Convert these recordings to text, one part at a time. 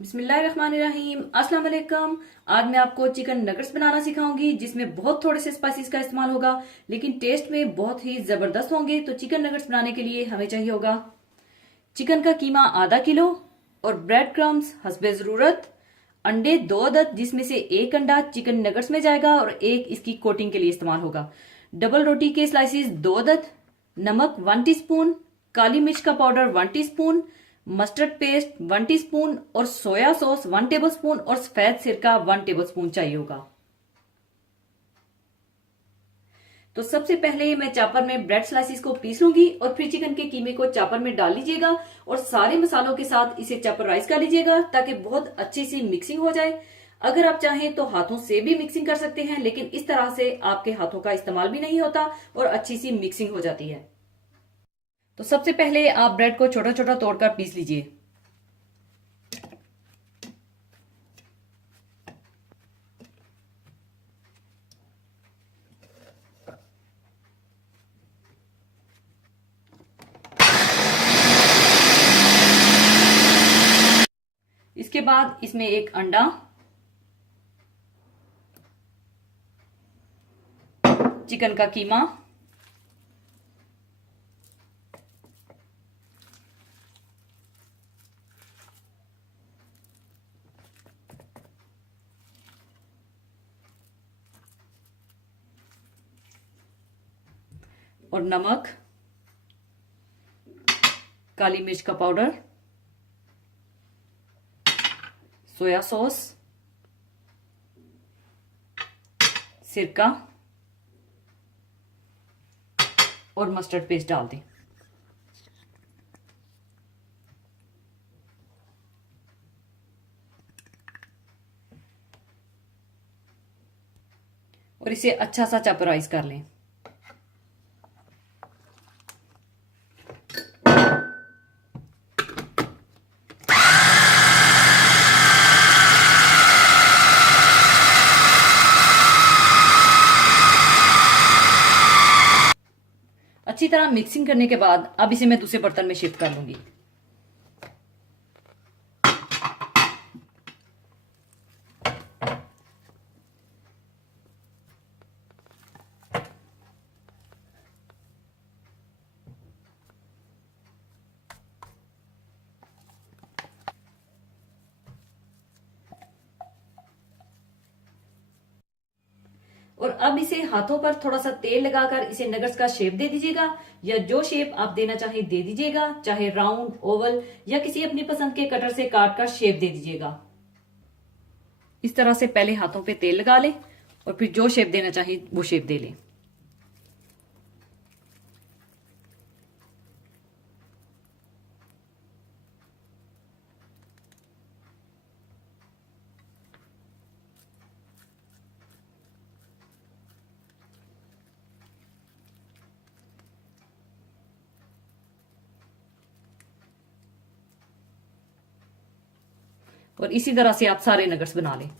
बिस्मिल्लाहिर्रहमानिर्रहीम। अस्सलाम वालेकुम। आज मैं आपको चिकन नगेट्स बनाना सिखाऊंगी जिसमें बहुत थोड़े से स्पाइसेस का इस्तेमाल होगा, लेकिन टेस्ट में बहुत ही जबरदस्त होंगे। तो चिकन नगेट्स बनाने के लिए हमें चाहिए होगा चिकन का कीमा आधा किलो और ब्रेड क्रम्स हस्बे जरूरत, अंडे 2 अदद जिसमें से एक अंडा चिकन नगेट्स में जाएगा और एक इसकी कोटिंग के लिए इस्तेमाल होगा, डबल रोटी के स्लाइसिस 2 अदद, नमक 1 टीस्पून, काली मिर्च का powder 1 teaspoon, mustard paste 1 teaspoon और सोया सॉस 1 टेबल स्पून और सफेद सिरका 1 टेबल स्पून चाहिए होगा। तो सबसे पहले मैं चॉपर में ब्रेड स्लाइसिस को पीस लूंगी और फिर चिकन के कीमे को चॉपर में डाल लीजिएगा और सारे मसालों के साथ इसे चॉपराइज कर लीजिएगा ताकि बहुत अच्छी सी मिक्सिंग हो जाए। अगर आप चाहें तो हाथों से भी मिक्सिंग कर सकते हैं, लेकिन इस तरह से आपके हाथों का इस्तेमाल भी नहीं होता और अच्छी सी मिक्सिंग हो जाती है। तो सबसे पहले आप ब्रेड को छोटा छोटा तोड़कर पीस लीजिए। इसके बाद इसमें एक अंडा, चिकन का कीमा, और नमक, काली मिर्च का पाउडर, सोया सॉस, सिरका और मस्टर्ड पेस्ट डाल दें। और इसे अच्छा सा चॉपराइज कर लें। अच्छी तरह मिक्सिंग करने के बाद अब इसे मैं दूसरे बर्तन में शिफ्ट कर लूंगी। और अब इसे हाथों पर थोड़ा सा तेल लगाकर इसे नगट्स का शेप दे दीजिएगा, या जो शेप आप देना चाहे दे दीजिएगा, चाहे राउंड, ओवल या किसी अपनी पसंद के कटर से काट कर शेप दे दीजिएगा। इस तरह से पहले हाथों पे तेल लगा लें और फिर जो शेप देना चाहे वो शेप दे लें। और इसी तरह से आप सारे नगट्स बना लें।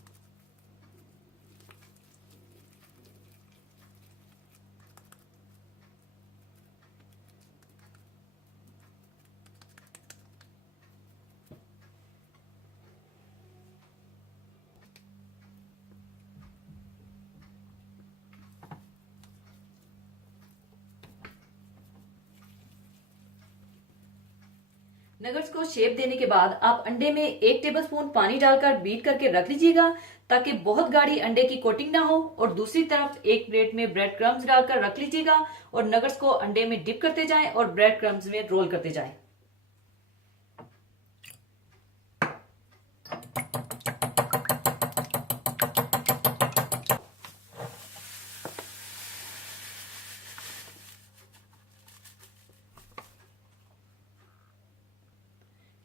नगट्स को शेप देने के बाद आप अंडे में 1 टेबल स्पून पानी डालकर बीट करके रख लीजिएगा ताकि बहुत गाढ़ी अंडे की कोटिंग ना हो। और दूसरी तरफ एक प्लेट में ब्रेड क्रम्स डालकर रख लीजिएगा और नगट्स को अंडे में डिप करते जाएं और ब्रेड क्रम्स में रोल करते जाएं।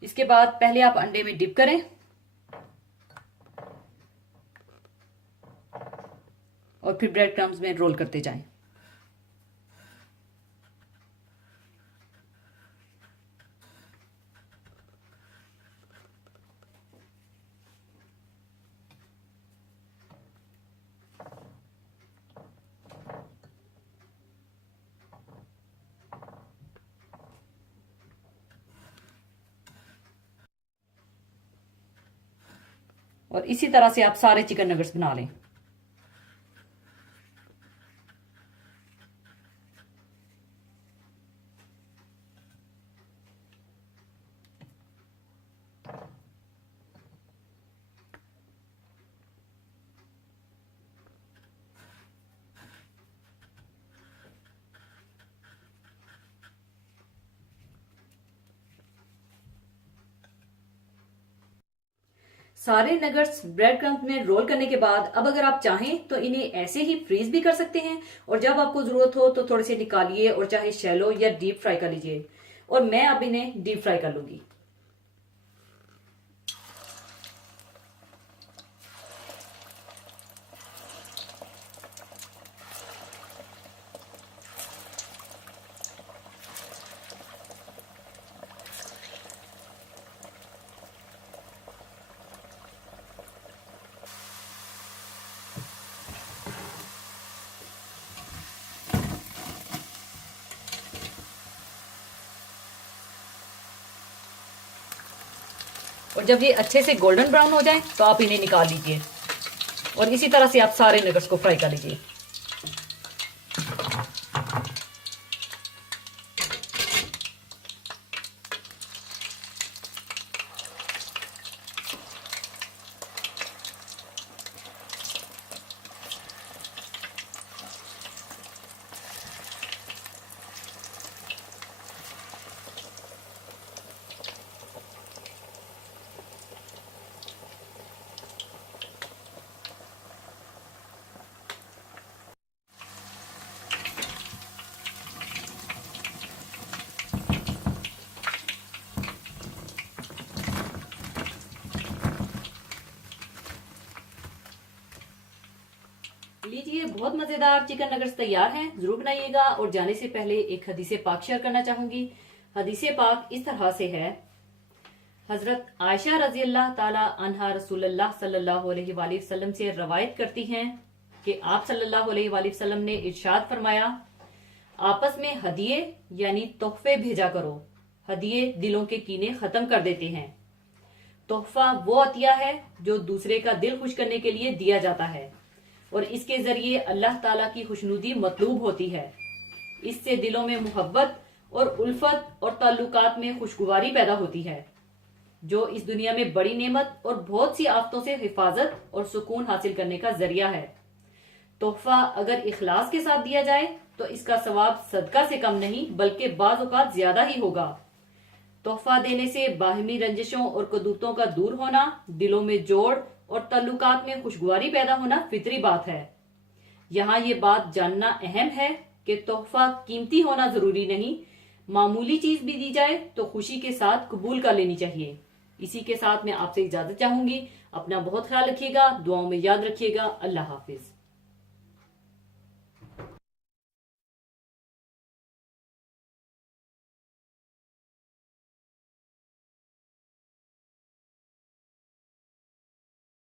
इसके बाद पहले आप अंडे में डिप करें और फिर ब्रेड क्रम्स में रोल करते जाएं। और इसी तरह से आप सारे चिकन नगेट्स बना लें। सारे नगट्स ब्रेड क्रम्स में रोल करने के बाद अब अगर आप चाहें तो इन्हें ऐसे ही फ्रीज भी कर सकते हैं, और जब आपको जरूरत हो तो थोड़े से निकालिए और चाहे शैलो या डीप फ्राई कर लीजिए। और मैं अब इन्हें डीप फ्राई कर लूंगी। और जब ये अच्छे से गोल्डन ब्राउन हो जाए तो आप इन्हें निकाल लीजिए, और इसी तरह से आप सारे नगट्स को फ्राई कर लीजिए। लीजिए, बहुत मजेदार चिकन नगेट्स तैयार हैं। जरूर बनाइएगा। और जाने से पहले एक हदीसे पाक शेयर करना चाहूंगी। हदीसे पाक इस तरह से है। हजरत आयशा रजी अल्लाह ताला अन्हा रसूलुल्लाह सल्लल्लाहु अलैहि वसल्लम से रवायत करती हैं कि आप सल्लल्लाहु अलैहि वसल्लम ने इरशाद फरमाया, आपस में हदिये यानी तोहफे भेजा करो। हदिये दिलों के कीने खत्म कर देते हैं। तोहफा वो अतिया है जो दूसरे का दिल खुश करने के लिए दिया जाता है, और इसके जरिए अल्लाह ताला की खुशनुदी मतलूब होती है। इससे दिलों में मोहब्बत और उल्फत और ताल्लुकात में खुशगवारी पैदा होती है, जो इस दुनिया में बड़ी नेमत और बहुत सी आफतों से हिफाजत और सुकून हासिल करने का जरिया है। तोहफा अगर इखलास के साथ दिया जाए तो इसका सवाब सदका से कम नहीं बल्कि बाज़ औक़ात ज्यादा ही होगा। तोहफा देने से बाहमी रंजिशों और कदूतों का दूर होना, दिलों में जोड़ और ताल्लुकात में खुशगवारी पैदा होना फितरी बात है। यहाँ ये बात जानना अहम है कि तोहफा कीमती होना जरूरी नहीं, मामूली चीज भी दी जाए तो खुशी के साथ कबूल कर लेनी चाहिए। इसी के साथ मैं आपसे इजाजत चाहूंगी। अपना बहुत ख्याल रखिएगा, दुआओं में याद रखिएगा। अल्लाह हाफिज।